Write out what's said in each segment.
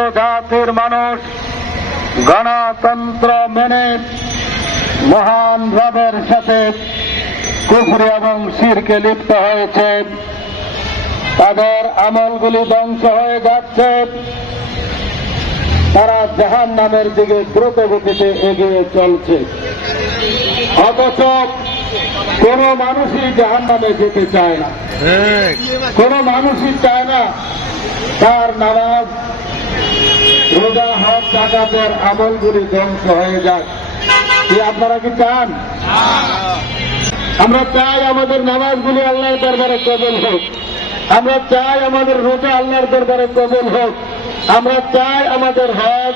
ও জাতির মানুষ গণতন্ত্র মেনে মহান রবের সাথে কুফরি এবং শিরকে লিপ্ত হয়েছে। তাদের আমলগুলি ধ্বংস হয়ে যাচ্ছে। তারা জাহান নামের দিকে দ্রুত গতিতে এগিয়ে চলছে। অথচ কোন মানুষই জাহান নামে যেতে চায় না। কোন মানুষই চায় না তার নামাজ রোজা হক জাকাতের আমলগুলি ধ্বংস হয়ে যাক। কি আপনারা কি চান? আমরা চাই আমাদের নামাজগুলি আল্লাহর দরবারে কবল হোক। আমরা চাই আমাদের রোজা আল্লাহর দরবারে কবল হোক। আমরা চাই আমাদের হক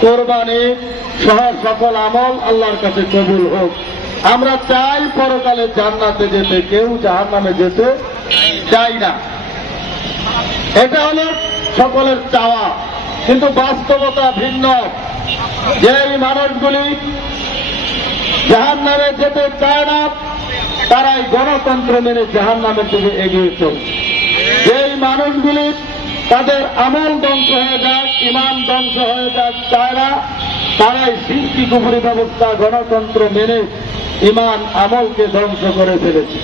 কোরবানি সহ সকল আমল আল্লাহর কাছে কবুল হোক। আমরা চাই পরকালে জান্নাতে যেতে, কেউ জাহান নামে যেতে চাই না। এটা হলো সকলের চাওয়া। কিন্তু বাস্তবতা ভিন্ন। যে এই মানুষগুলি জাহান নামে যেতে চায় না, তারাই গণতন্ত্র মেনে জাহান নামের দিকে এগিয়ে চলছে যেই মানুষগুলি তাদের আমল ধ্বংস হয়ে যাক ইমান ধ্বংস হয়ে যাক তারা তারাই সৃষ্টি কুপুরি ব্যবস্থা, গণতন্ত্র মেনে ইমান আমলকে ধ্বংস করে ফেলেছে।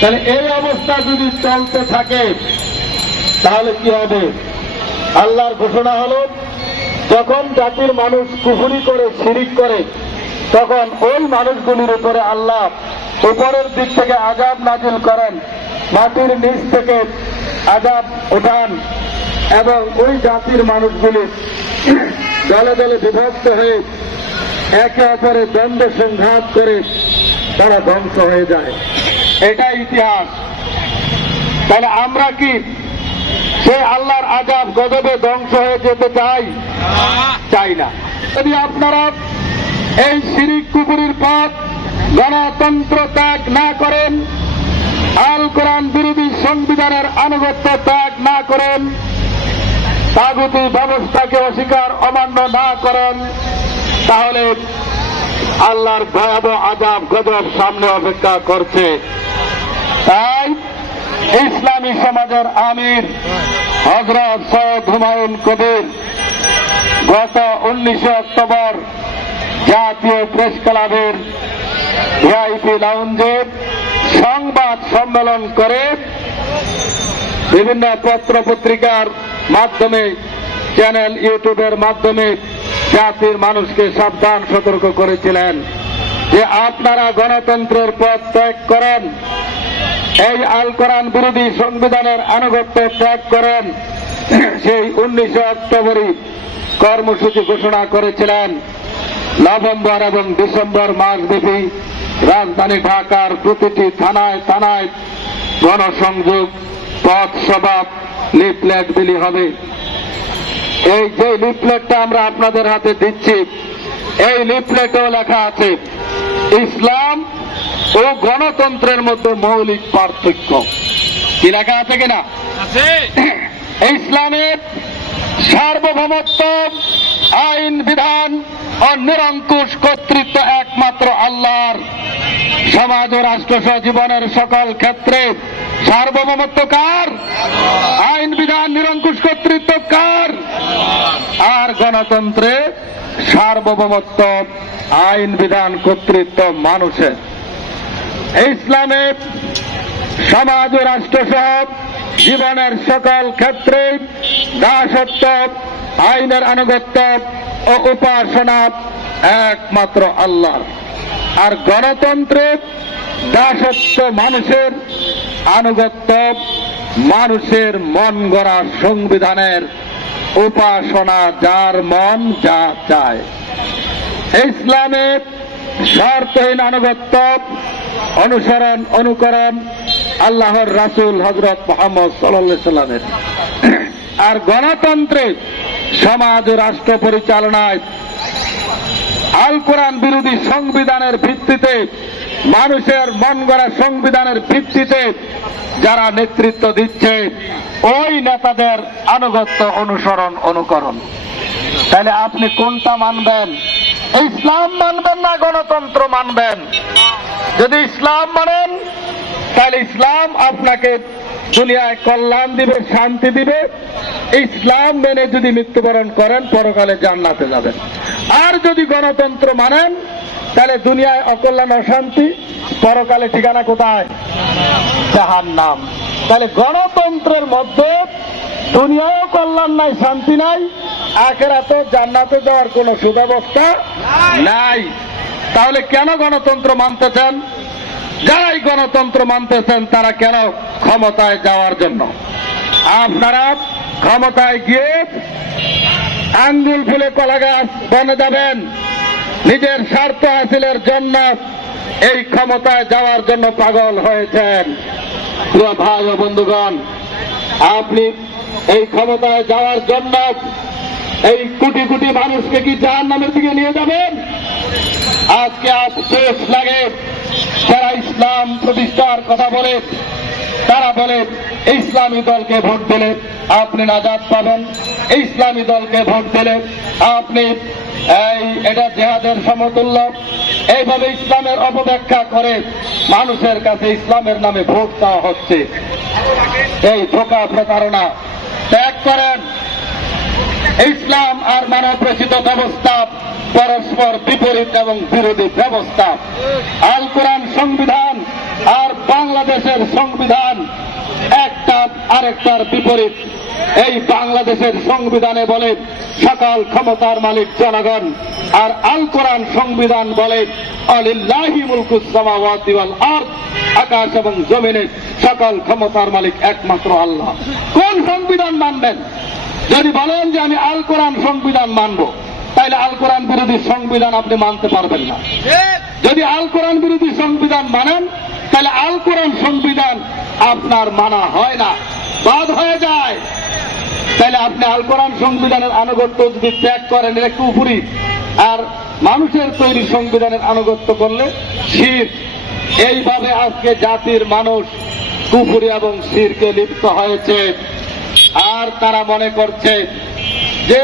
তাহলে এই অবস্থা যদি চলতে থাকে, তাহলে কি হবে? আল্লাহর ঘোষণা হলো, যখন জাতির মানুষ কুহুরি করে, শিরিক করে, তখন ওই মানুষগুলির উপরে আল্লাহ উপরের দিক থেকে আজাব নাজিল করেন, মাটির নিচ থেকে আজাব ওঠান এবং ওই জাতির মানুষগুলি দলে দলে বিভক্ত হয়ে একে অপরে দ্বন্দ্ব সংঘাত করে তারা ধ্বংস হয়ে যায়। এটা ইতিহাস। তাহলে আমরা কি সে আল্লাহর আজাব গজবে ধ্বংস হয়ে যেতে চাই? চাই না। যদি আপনারা এই শিরিক কুকুরের পথ গণতন্ত্র ত্যাগ না করেন, আল কোরআন বিরোধী সংবিধানের আনুগত্য ত্যাগ না করেন, তাগুতি ব্যবস্থাকে অস্বীকার, অমান্য না করেন, তাহলে আল্লাহর ভয়াবহ আজাব গজব সামনে অপেক্ষা করছে। তাই ইসলামী সমাজের আমির হজরত সৈয়দ হুমায়ুন কবির গত উনিশে অক্টোবর জাতীয় প্রেস ক্লাবের ভিআইপি লাউঞ্জে সংবাদ সম্মেলন করে বিভিন্ন পত্র পত্রিকার মাধ্যমে, চ্যানেল ইউটিউবের মাধ্যমে জাতির মানুষকে সাবধান, সতর্ক করেছিলেন। যে আপনারা গণতন্ত্রের পথ ত্যাগ করেন এই আল কোরআন বিরোধী সংবিধানের আনুগত্য ত্যাগ করেন। সেই উনিশে অক্টোবরই কর্মসূচি ঘোষণা করেছিলেন। নভেম্বর এবং ডিসেম্বর মাসব্যাপী রাজধানী ঢাকার প্রতিটি থানায় থানায় গণসংযোগ পথ সভা লিফলেট বিলি হবে। এই যে লিফলেটটা আমরা আপনাদের হাতে দিচ্ছি, এই লিফলেটেও লেখা আছে, ইসলাম ও গণতন্ত্রের মধ্যে মৌলিক পার্থক্য। কি লেখা আছে কিনা? ইসলামের সার্বভৌমত্ব আইন বিধান ও নিরঙ্কুশ কর্তৃত্ব একমাত্র আল্লাহর। সমাজ ও রাষ্ট্র জীবনের সকল ক্ষেত্রে সার্বভৌমত্ব কার? আইন বিধান নিরঙ্কুশ কর্তৃত্ব কার? আর গণতন্ত্রে সার্বভৌমত্ব আইন বিধান কর্তৃত্ব মানুষের। ইসলামে সমাজ ও রাষ্ট্র সহ জীবনের সকল ক্ষেত্রে দাসত্ব, আইনের আনুগত্য ও উপাসনা একমাত্র আল্লাহ। আর গণতন্ত্রে দাসত্ব মানুষের আনুগত্য, মানুষের মন গড়া সংবিধানের উপাসনা যার মন যা চায়। ইসলামে শর্তহীন আনুগত্য অনুসরণ, অনুকরণ আল্লাহর রাসুল হজরত মোহাম্মদ সাল্লামের। আর গণতন্ত্রে সমাজ ও রাষ্ট্র পরিচালনায় আল কোরআন বিরোধী সংবিধানের ভিত্তিতে, মানুষের মন গড়া সংবিধানের ভিত্তিতে যারা নেতৃত্ব দিচ্ছে, ওই নেতাদের আনুগত্য অনুসরণ, অনুকরণ। তাহলে আপনি কোনটা মানবেন? ইসলাম মানবেন না গণতন্ত্র মানবেন? যদি ইসলাম মানেন, তাহলে ইসলাম আপনাকে দুনিয়ায় কল্যাণ দিবে, শান্তি দিবে। ইসলাম মেনে যদি মৃত্যুবরণ করেন, পরকালে জান্নাতে যাবেন। আর যদি গণতন্ত্র মানেন, তাহলে দুনিয়ায় অকল্যাণ, অশান্তি, পরকালে ঠিকানা কোথায়? জাহান নাম তাহলে গণতন্ত্রের মধ্যে দুনিয়াও কল্যাণ নাই, শান্তি নাই আখেরাতে জান্নাতে যাওয়ার কোনো সুব্যবস্থা নাই। তাহলে কেন গণতন্ত্র মানতে চান যারাই গণতন্ত্র মানতেছেন, তারা কেন ক্ষমতায় যাওয়ার জন্য? আপনারা ক্ষমতায় গিয়ে আঙ্গুল ফুলে কলা গাছ বনে যাবেন। নিজের স্বার্থ হাসিলের জন্য এই ক্ষমতায় যাওয়ার জন্য পাগল হয়েছেন। ভাই বন্ধুগণ, আপনি এই ক্ষমতায় যাওয়ার জন্য এই কোটি কোটি মানুষকে কি জাহান নামের দিকে নিয়ে যাবেন? আজকে আফসোস লাগে, যারা ইসলাম প্রতিষ্ঠার কথা বলে, তারা বলে, ইসলামী দলকে ভোট দিলে আপনি নাজাদ পাবেন। ইসলামী দলকে ভোট দিলে আপনি, এই, এটা জেহাদের সমতুল্য। এইভাবে ইসলামের অপব্যাখ্যা করে মানুষের কাছে ইসলামের নামে ভোট দেওয়া হচ্ছে। এই ধোকা প্রতারণা ত্যাগ করেন। ইসলাম আর মানব রচিত ব্যবস্থা পরস্পর বিপরীত এবং বিরোধী ব্যবস্থা। আল কোরআন সংবিধান আর বাংলাদেশের সংবিধান একটা আরেকটার বিপরীত। এই বাংলাদেশের সংবিধানে বলে সকল ক্ষমতার মালিক জনগণ, আর আল কোরআন সংবিধান বলে আকাশ এবং জমিনের সকল ক্ষমতার মালিক একমাত্র আল্লাহ। কোন সংবিধান মানবেন? যদি বলেন যে আমি আল কোরআন সংবিধান মানব তাহলে আল কোরআন বিরোধী সংবিধান আপনি মানতে পারবেন না। যদি আল কোরআন বিরোধী সংবিধান মানেন তাহলে আল কোরআন সংবিধান আপনার মানা হয় না, বাদ হয়ে যায়। তাহলে আপনি আল কোরআন সংবিধানের আনুগত্য যদি ত্যাগ করেন এটা একটু উপরই আর মানুষের তৈরি সংবিধানের আনুগত্য করলে শির। এইভাবে আজকে জাতির মানুষ কুপুরি এবং শিরকে লিপ্ত হয়েছে। আর তারা মনে করছে যে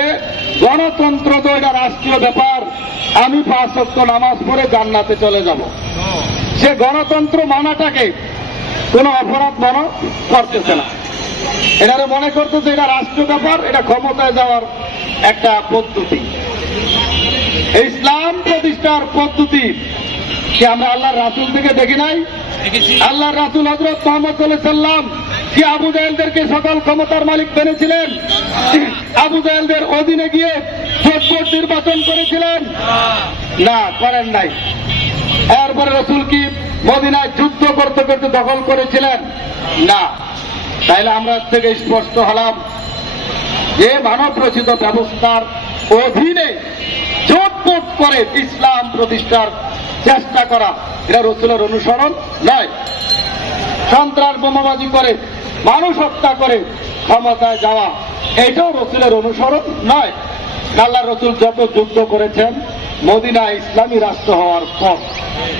গণতন্ত্র তো এটা রাষ্ট্রীয় ব্যাপার। আমি পাঁচ নামাজ পড়ে জান্নাতে চলে যাব। সে গণতন্ত্র মানাটাকে কোনো অপরাধ মনে করতেছে না। এটারে মনে করতেছে এটা রাষ্ট্রীয় ব্যাপার এটা ক্ষমতায় যাওয়ার একটা পদ্ধতি। ইসলাম প্রতিষ্ঠার পদ্ধতি কি আমরা আল্লাহর রাসুল থেকে দেখি নাই? আল্লাহ রাসুল হজরত মোহাম্মদ সাল্লাম কি আবু জাহেলদেরকে সকল ক্ষমতার মালিক মেনেছিলেন আবু জাহেলদের অধীনে গিয়ে ভোট নির্বাচন করেছিলেন। না, করেন নাই। এরপরে রসুল কি মদিনায় যুদ্ধ করতে করতে দখল করেছিলেন? না। তাইলে আমরা থেকে স্পষ্ট হলাম যে মানব রচিত ব্যবস্থার অধীনে জোটপোট করে ইসলাম প্রতিষ্ঠার চেষ্টা করা, এটা রসুলের অনুসরণ নয়। সন্ত্রাস বোমাবাজি করে মানুষ হত্যা করে ক্ষমতায় যাওয়া এটাও রসুলের অনুসরণ নয়। আল্লাহ রসুল যত যুদ্ধ করেছেন মদিনা ইসলামী রাষ্ট্র হওয়ার পর।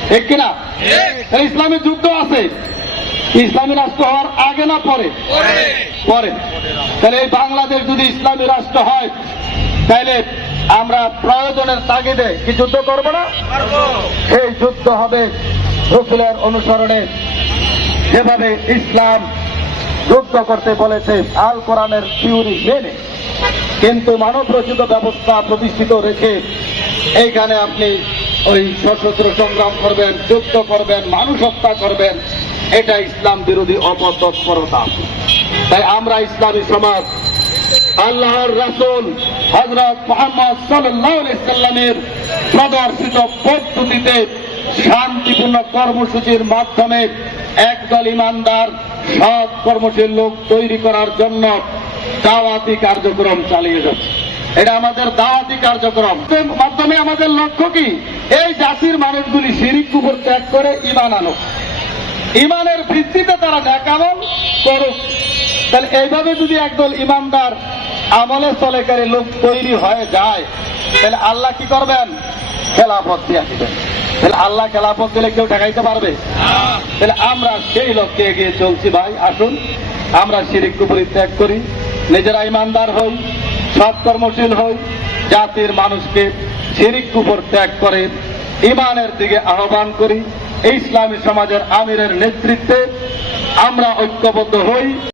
ঠিক কিনা? ইসলামী যুদ্ধ আছে। ইসলামী রাষ্ট্র হওয়ার আগে না পরে? পরে। তাহলে এই বাংলাদেশ যদি ইসলামী রাষ্ট্র হয় তাহলে আমরা প্রয়োজনের তাগিদে কি যুদ্ধ করব না? এই যুদ্ধ হবে রসুলের অনুসরণে। যেভাবে ইসলাম যুদ্ধ করতে বলেছে আল কোরআনের থিওরি মেনে। কিন্তু মানব রচিত ব্যবস্থা প্রতিষ্ঠিত রেখে এইখানে আপনি ওই সশস্ত্র সংগ্রাম করবেন, যুদ্ধ করবেন, মানুষ হত্যা করবেন, এটা ইসলাম বিরোধী অপতৎপরতা। তাই আমরা ইসলামী সমাজ, আল্লাহর রাসূল হজরত মুহাম্মদ সাল্লামের প্রদর্শিত পদ্ধতিতে শান্তিপূর্ণ কর্মসূচির মাধ্যমে একদল ইমানদার সৎ কর্মশীল লোক তৈরি করার জন্য দাওয়াতি কার্যক্রম চালিয়ে যাচ্ছে। এটা আমাদের দাওয়াতি কার্যক্রম। মাধ্যমে আমাদের লক্ষ্য কি? এই জাতির মানুষগুলি শিরিক কুপুর ত্যাগ করে ইমান আনো। ইমানের ভিত্তিতে তারা ন্যাকামল করুক। তাহলে এইভাবে যদি একদল ইমানদার আমলে চলেকারী লোক তৈরি হয়ে যায়, তাহলে আল্লাহ কি করবেন? খেলাপথ দিয়ে দিবেন তাহলে আল্লাহ খেলাপথ দিলে কেউ ঠেকাইতে পারবে? তাহলে আমরা সেই লক্ষ্যে এগিয়ে চলছি ভাই, আসুন। আমরা শিরিক কুপুরি ত্যাগ করি, নিজেরা ইমানদার হই সৎ কর্মশীল হই, জাতির মানুষকে শিরিক কুপুর ত্যাগ করে ইমানের দিকে আহ্বান করি। ইসলামী সমাজের আমিরের নেতৃত্বে আমরা ঐক্যবদ্ধ হই।